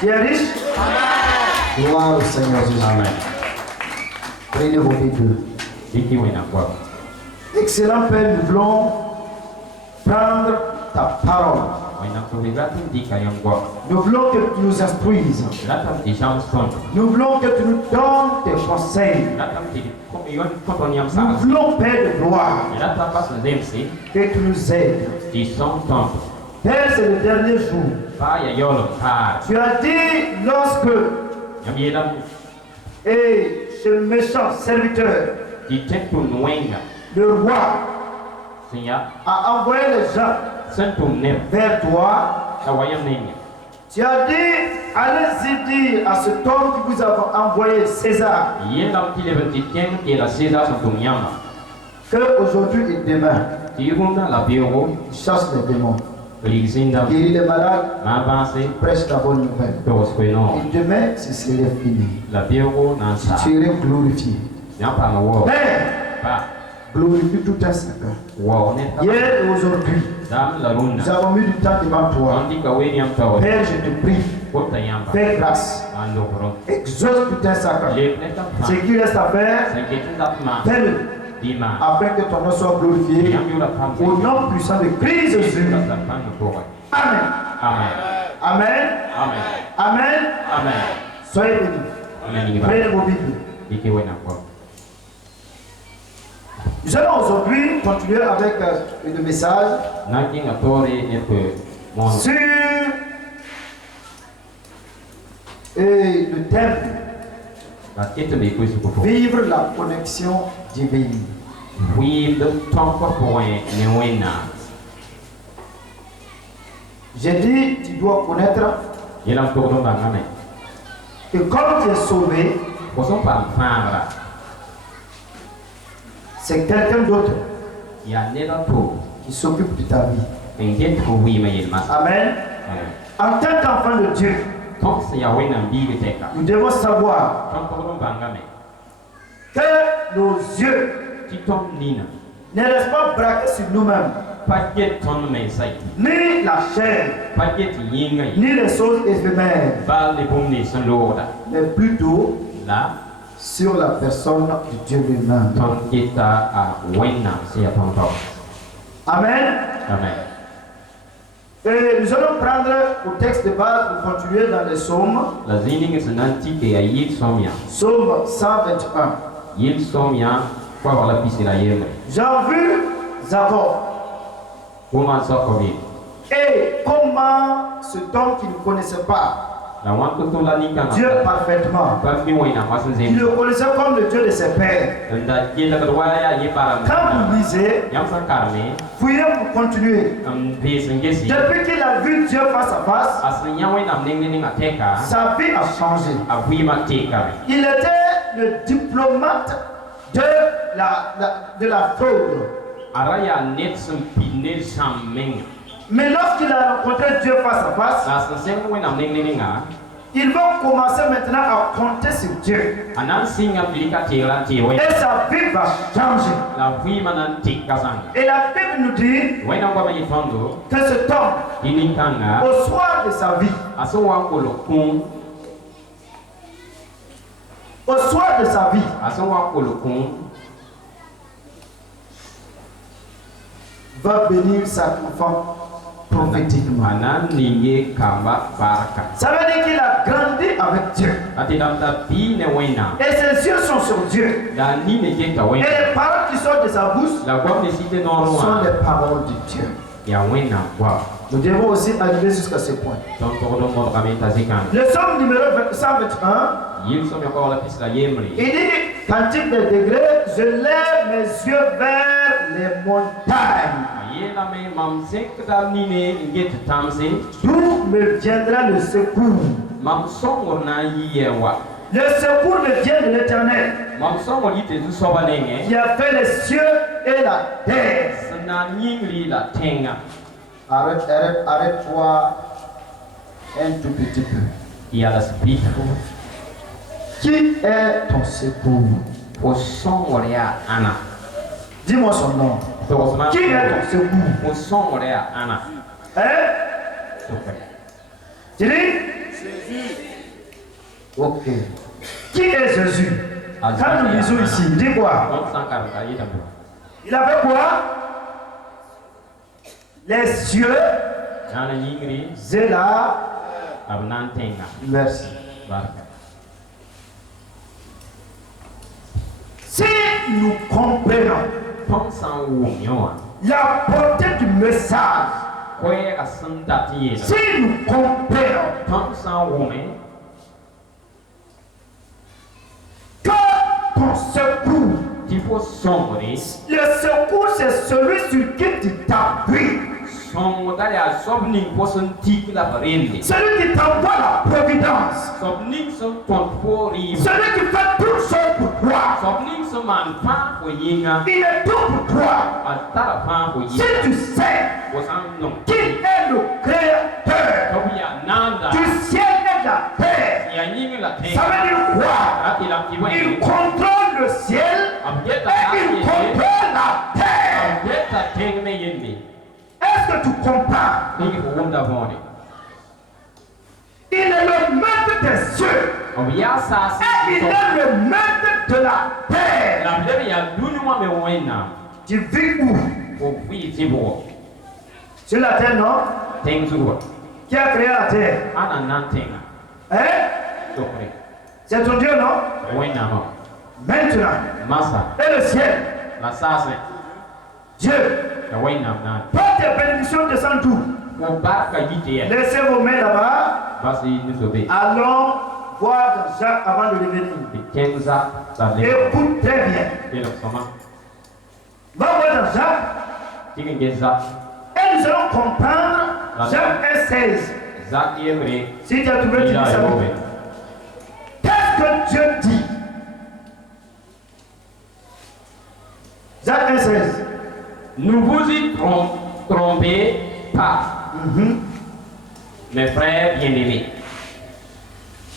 Tu es riche? Gloire au Seigneur Jésus. Amen. Prenez vos Bibles. Excellent Père, nous voulons prendre ta parole. Nous voulons que tu nous instruises. Nous voulons que tu nous donnes tes conseils. Nous voulons, Père de gloire, que tu nous aides. Père, c'est le dernier jour. Tu as dit lorsque et ce méchant serviteur, le roi, a envoyé les gens vers toi. Tu as dit, allez-y dire à cet homme que vous avez envoyé César, qu'aujourd'hui et demain, il chasse les démons, guérit les malades, prêche la bonne nouvelle. Et demain, ce serait fini. Tu serais glorifié. Père, glorifie tout un chacun. Hier et aujourd'hui, nous avons mis du temps devant toi. Père, je te prie, fais grâce. Exauce tout un chacun. Ce qui reste à faire, fais-le. Afin que ton nom soit glorifié. Au nom puissant de Christ Jésus. Amen. Amen. Amen. Amen. Amen. Amen. Soyez bénis. Prenez vos Bibles. Nous allons aujourd'hui continuer avec le message sur le thème vivre la connexion divine. J'ai dit, tu dois connaître que quand tu es sauvé, c'est quelqu'un d'autre qui s'occupe de ta vie. Amen. En tant qu'enfant de Dieu, nous devons savoir que nos yeux ne restent pas braqués sur nous-mêmes, ni la chair, ni les choses éphémères, mais plutôt sur la personne de Dieu lui-même. Amen. Amen. Et nous allons prendre au texte de base pour continuer dans les psaumes. Psaume 121. J'ai vu Jacob. Et comment cet homme qui ne connaissait pas Dieu parfaitement, il le connaissait comme le Dieu de ses pères. Quand vous lisez, fouillez pour continuer. Depuis qu'il a vu Dieu face à face, sa vie a changé. Il était le diplomate de la fraude. Mais lorsqu'il a rencontré Dieu face à face, il va commencer maintenant à compter sur Dieu. Et sa vie va changer. Et la Bible nous dit que cet homme, au soir de sa vie, va bénir sa enfant prophétiquement. Ça veut dire qu'il a grandi avec Dieu. Et ses yeux sont sur Dieu. Et les paroles qui sortent de sa bouche sont les paroles de Dieu. Nous devons aussi arriver jusqu'à ce point. Le psaume numéro 121, il dit, cantique des degrés, je lève mes yeux vers les montagnes. D'où me viendra le secours? Le secours me vient de l'Éternel, qui a fait les cieux et la terre. Arrête-toi un tout petit peu. Qui est ton secours? Dis-moi son nom. Qui est ton secours? Hein? Tu dis, Ok. Qui est Jésus? Quand nous lisons ici, dis quoi? Il avait quoi? Les cieux. Zéla. Merci. Si nous comprenons la portée du message, si nous comprenons que ton secours, le secours c'est celui sur qui tu t'appuies, celui qui t'envoie la providence, celui qui fait tout seul pour toi, il est tout pour toi. Si tu sais qui est le créateur du ciel et de la terre, ça veut dire quoi? Il contrôle le ciel et il contrôle la terre. Est-ce que tu comprends? Il est le maître des cieux et il est le maître de la terre. Tu vis où? Sur la terre, non? Qui a créé la terre? Hein? C'est ton Dieu, non? Maintenant. Et le ciel? Dieu. Pas tes bénédictions descendent d'où? Laissez vos mains là-bas. Allons voir dans Jacques avant de revenir. Écoute très bien. Va voir dans Jacques. Et nous allons comprendre Jacques 1,16. Si tu as trouvé, tu dis ça. Qu'est-ce que Dieu dit? Jacques 1,16. Ne vous y trompez pas, mes frères bien-aimés.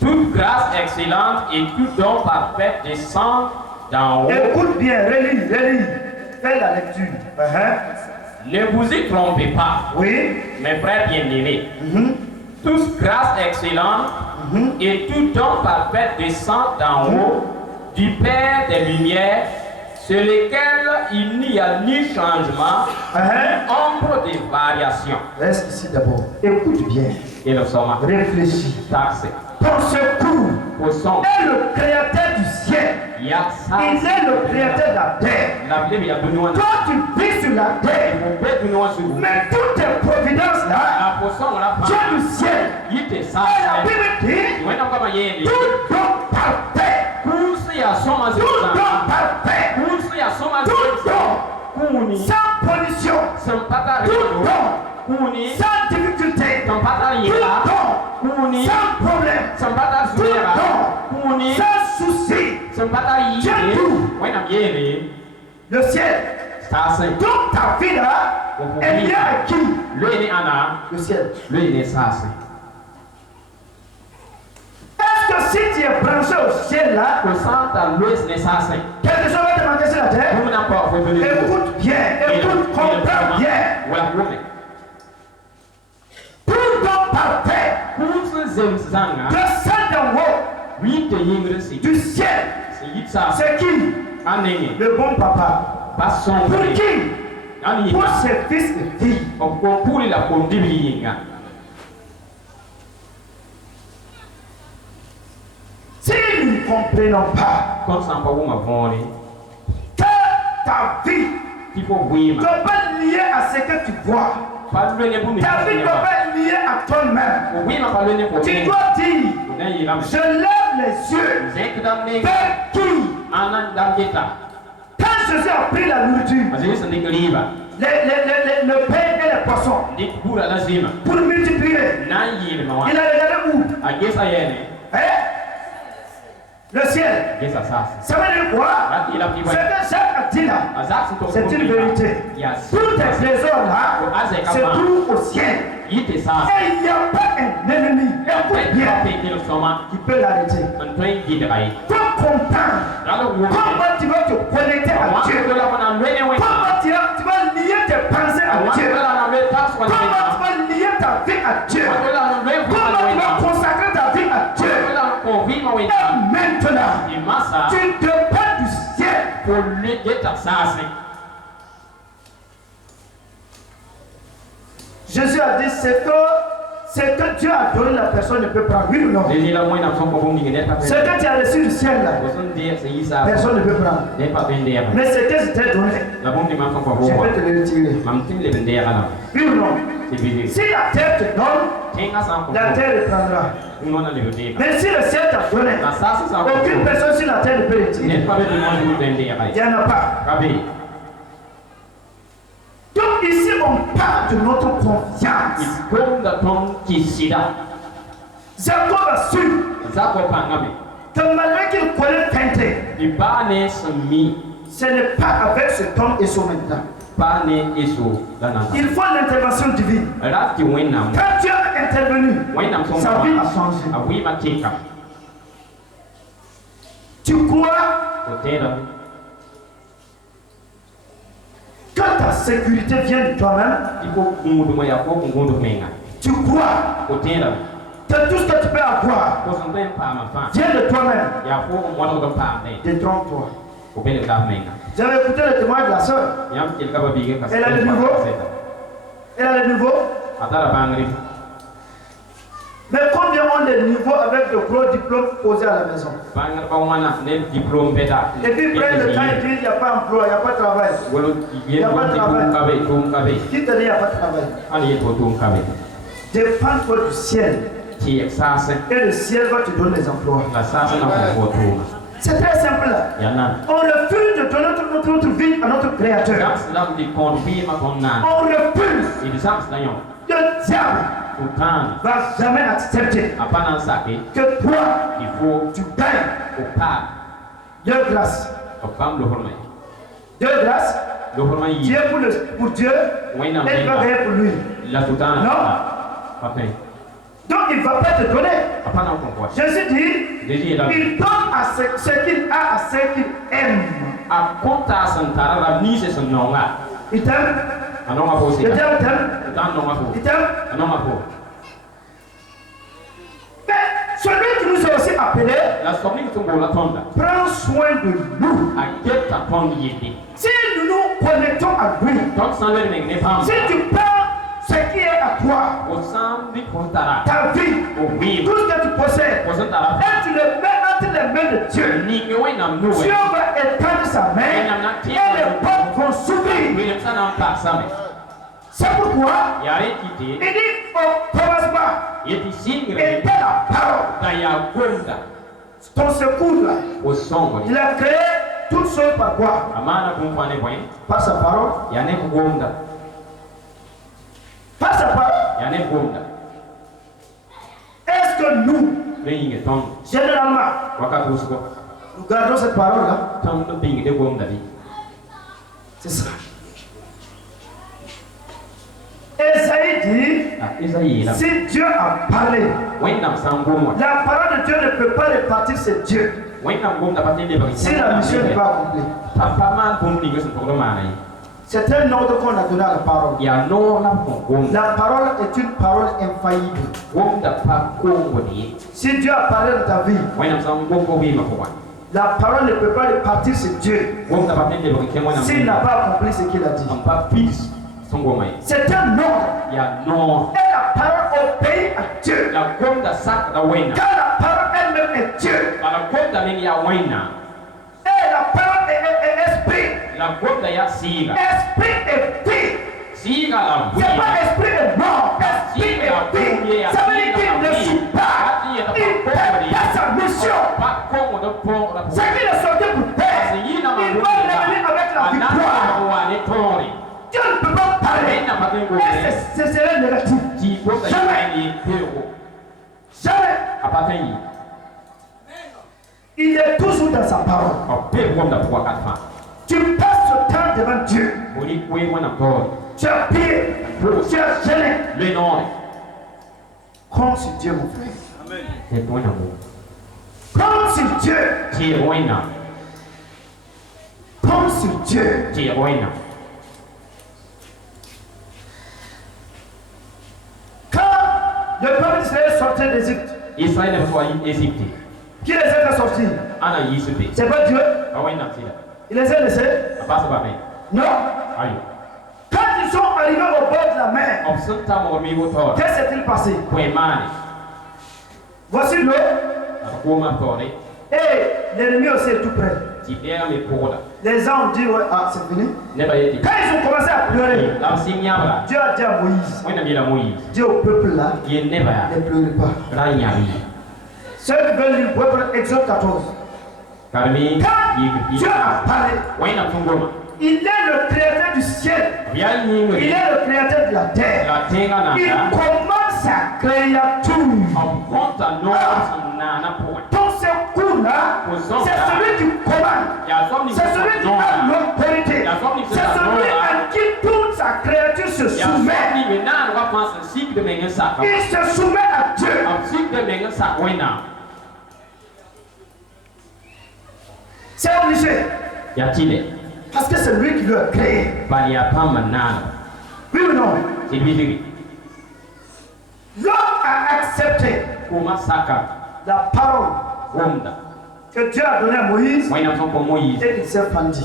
Toute grâce excellente et tout don parfait descend d'en haut. Écoute bien, relis. Fais la lecture. Ne vous y trompez pas, oui, mes frères bien-aimés. Toute grâce excellente et tout don parfait descend d'en haut du Père des Lumières, sur lesquels il n'y a ni changement, ni ombre de variation. Reste ici d'abord. Écoute bien. Réfléchis. Ton secours est le créateur du ciel. Il est le créateur de la terre. Toi, tu vis sur la terre. Mais toutes tes providences là, Dieu du ciel. Et la Bible dit, tout don parfait. Tout don parfait. Tout don sans pollution. Tout don sans difficulté. Tout don sans problème. Tout don sans souci. Dieu tout. Le ciel. Donc ta vie là, elle est à qui? Le ciel. Est-ce que si tu es branché au ciel là, quelque chose va te manquer sur la terre? Écoute bien, comprends bien. Tout don parfait descend d'en haut du ciel. C'est qui? Le bon papa. Pour qui? Pour ses fils et filles. Si nous ne comprenons pas que ta vie doit pas liée à ce que tu vois, ta vie doit pas liée à toi-même. Tu dois dire, je lève les yeux vers qui? Quand Jésus a pris la nourriture, le pain et les poissons, pour multiplier, il a regardé où? Le ciel. Ça veut dire quoi? Ce que Jacques a dit là, c'est une vérité. Tous tes trésors là, c'est tout au ciel. Et il n'y a pas un ennemi, écoute bien, qui peut l'arrêter. Toi comprendre comment tu vas te connecter à Dieu, comment tu vas lier tes pensées à Dieu, comment tu vas lier ta vie à Dieu, comment tu vas consacrer ta maintenant, tu dépends du ciel. Jésus a dit ce que Dieu a donné, la personne ne peut prendre. Oui ou non? Ce que tu as reçu du ciel là, personne ne peut prendre. Mais ce que je t'ai donné, je peux te le retirer. Oui ou non? Si la terre te donne, la terre le prendra. Mais si le ciel t'a donné, aucune personne sur la terre ne peut le retirer. Il n'y en a pas. Donc ici on parle de notre confiance. Jacob a su que malgré qu'il connaît Tinté, ce n'est pas avec cet homme et son maintenant. Il faut l'intervention divine. Quand Dieu a intervenu, sa vie a changé. Tu crois? Quand ta sécurité vient de toi-même, tu crois que tout ce que tu peux avoir vient de toi-même. Détrompe-toi. J'avais écouté le témoignage de la sœur. Elle a le niveau. Elle a le niveau. Mais combien ont des niveaux avec de gros diplômes posés à la maison? Et puis près le temps, ils disent il n'y a pas d'emploi, il n'y a pas de travail. Il n'y a pas de travail. Qui te dit il n'y a pas de travail? Dépends-toi du ciel. Et le ciel va te donner les emplois. C'est très simple là. On refuse de donner notre vie à notre Créateur. On refuse. Le diable ne va jamais accepter que toi, tu gagnes de grâce. De grâce, tu es pour Dieu et il va gagner pour lui. Non. Donc il ne va pas te donner. Jésus dit, il donne à ce qu'il a à ce qu'il aime. Il t'aime. Il t'aime. Mais celui qui nous a aussi appelé prend soin de nous. Si nous nous connectons à lui, si tu prends ce qui est à toi, ta vie, tout ce que tu possèdes, et tu le mets entre les mains de Dieu, Dieu va étendre sa main et les portes vont s'ouvrir. C'est pourquoi il dit au commencement, était la parole. Ton secours là, il a créé toutes choses par quoi? Par sa parole. Par sa parole. Est-ce que nous, généralement, nous gardons cette parole là? C'est ça. Esaïe dit, si Dieu a parlé, la parole de Dieu ne peut pas repartir, c'est Dieu. Si la mission n'est pas accomplie. C'est un ordre qu'on a donné à la parole. La parole est une parole infaillible. Si Dieu a parlé dans ta vie, la parole ne peut pas repartir, c'est Dieu. S'il n'a pas accompli ce qu'il a dit. C'est un ordre. Et la parole obéit à Dieu. Car la parole elle-même est Dieu. Et la parole est esprit. Esprit et vie. C'est pas esprit et mort. Esprit et vie. Ça veut dire qu'il ne joue pas. Il perd sa mission. C'est qu'il est sorti pour terre. Il va revenir avec la victoire. Dieu ne peut pas parler. Et ce serait négatif. Jamais. Jamais. Il est toujours dans sa parole. Tu passes ce temps devant Dieu. Tu as pied. Tu as gêné. Compte sur Dieu, mon frère. Compte sur Dieu. Compte sur Dieu. Quand le peuple d'Israël sortait d'Égypte, Qui les a fait sortir? C'est pas Dieu. Il les a laissés? Non. Quand ils sont arrivés au bord de la mer, qu'est-ce qui s'est-il passé? Voici l'eau. Et l'ennemi aussi est tout près. Les gens ont dit, ouais, ah, c'est fini. Quand ils ont commencé à pleurer, Dieu a dit à Moïse, dis au peuple là, ne pleurez pas. Ceux qui veulent lire, vous pouvez prendre Exode 14. Quand Dieu a parlé, il est le créateur du ciel. Il est le créateur de la terre. Il commence sa créature. Dans ce coup-là, c'est celui qui commande. C'est celui qui a l'autorité. C'est celui à qui toute sa créature se soumet. Il se soumet à Dieu. C'est obligé. Parce que c'est lui qui l'a créé. Oui ou non? L'homme a accepté la parole que Dieu a donnée à Moïse et il s'est fendu.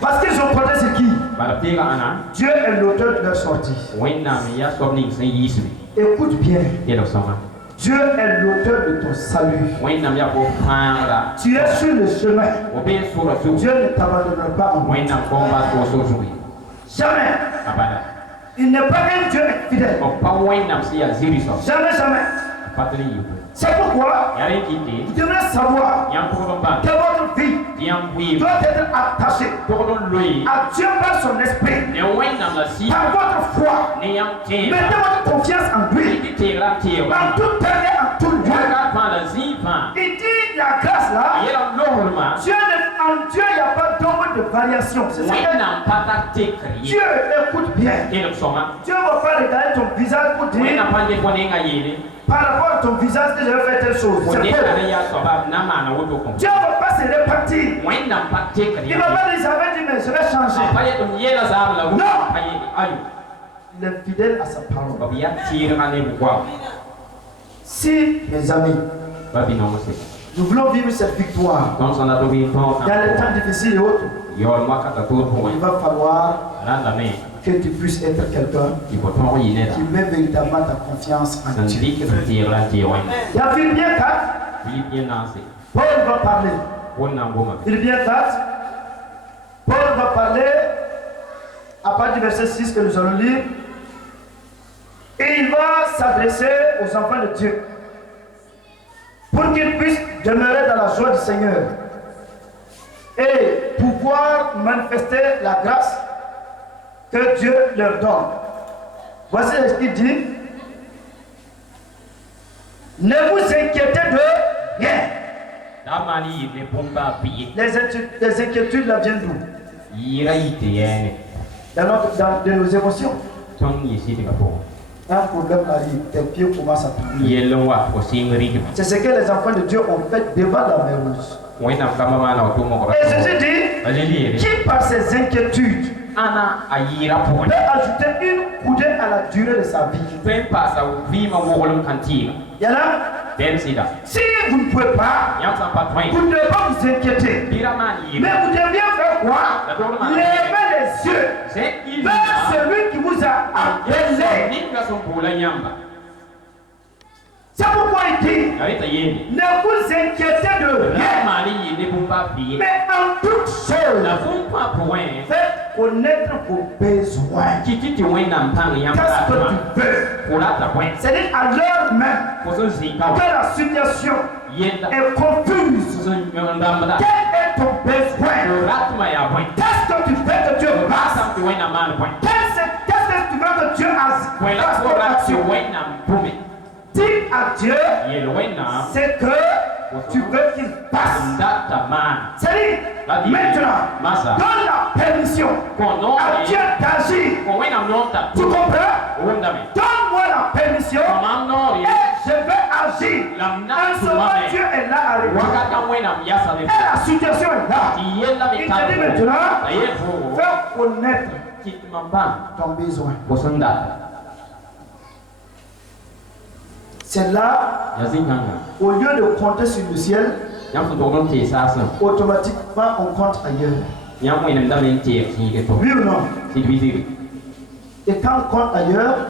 Parce qu'ils ont porté ce qui? Dieu est l'auteur de leur sortie. Écoute bien. Dieu est l'auteur de ton salut. Tu es sur le chemin. Dieu ne t'abandonnera pas en route. Jamais. Il n'est pas un Dieu fidèle. Jamais, jamais. C'est pourquoi vous devrez savoir que votre vie doit être attachée à Dieu par son esprit, par votre foi. Mettez votre confiance en lui, en tout temps et en tout lieu. Il dit la grâce là, en Dieu il n'y a pas d'ombre de variation. C'est ça. Dieu, écoute bien. Dieu ne va pas regarder ton visage pour dire par rapport à ton visage que je vais faire telle chose. C'est Dieu ne va pas se répartir. Il ne va pas dire j'avais dit mais je vais changer. Non. Il est fidèle à sa parole. Si mes amis, nous voulons vivre cette victoire dans les temps difficiles et autres, il va falloir que tu puisses être quelqu'un qui met véritablement ta confiance en Dieu. Il y a Philippiens 4. Paul va parler. Philippiens 4. Paul va parler à partir du verset 6 que nous allons lire. Et il va s'adresser aux enfants de Dieu pour qu'ils puissent demeurer dans la joie du Seigneur et pouvoir manifester la grâce que Dieu leur donne. Voici ce qu'il dit. Ne vous inquiétez de rien. Les inquiétudes là viennent d'où? Dans nos émotions. Un problème arrive, tes pieds commencent à trembler. C'est ce que les enfants de Dieu ont fait devant la mer Rouge. Et Jésus dit, qui par ses inquiétudes peut ajouter une coudée à la durée de sa vie. Il y en a. Si vous ne pouvez pas, vous ne devez pas vous inquiéter. Mais vous deviez faire quoi? Levez les yeux vers celui qui vous a appelé. C'est pourquoi il dit, ne vous inquiétez de rien, mais en toute chose, faites connaître vos besoins. Qu'est-ce que tu veux? C'est-à-dire à l'heure même que la situation est confuse. Quel est ton besoin? Qu'est-ce que tu veux que Dieu fasse? Qu'est-ce que tu veux que Dieu fasse pour l'action? Dis à Dieu c'est que tu veux qu'il passe. C'est-à-dire, maintenant, donne la permission à Dieu d'agir. Tu comprends? Donne-moi la permission et je vais agir. En ce moment, Dieu est là à répondre. Et la situation est là. Il te dit maintenant, fais connaître ton besoin. C'est là, au lieu de compter sur le ciel, automatiquement on compte ailleurs. Oui ou non? Et quand on compte ailleurs,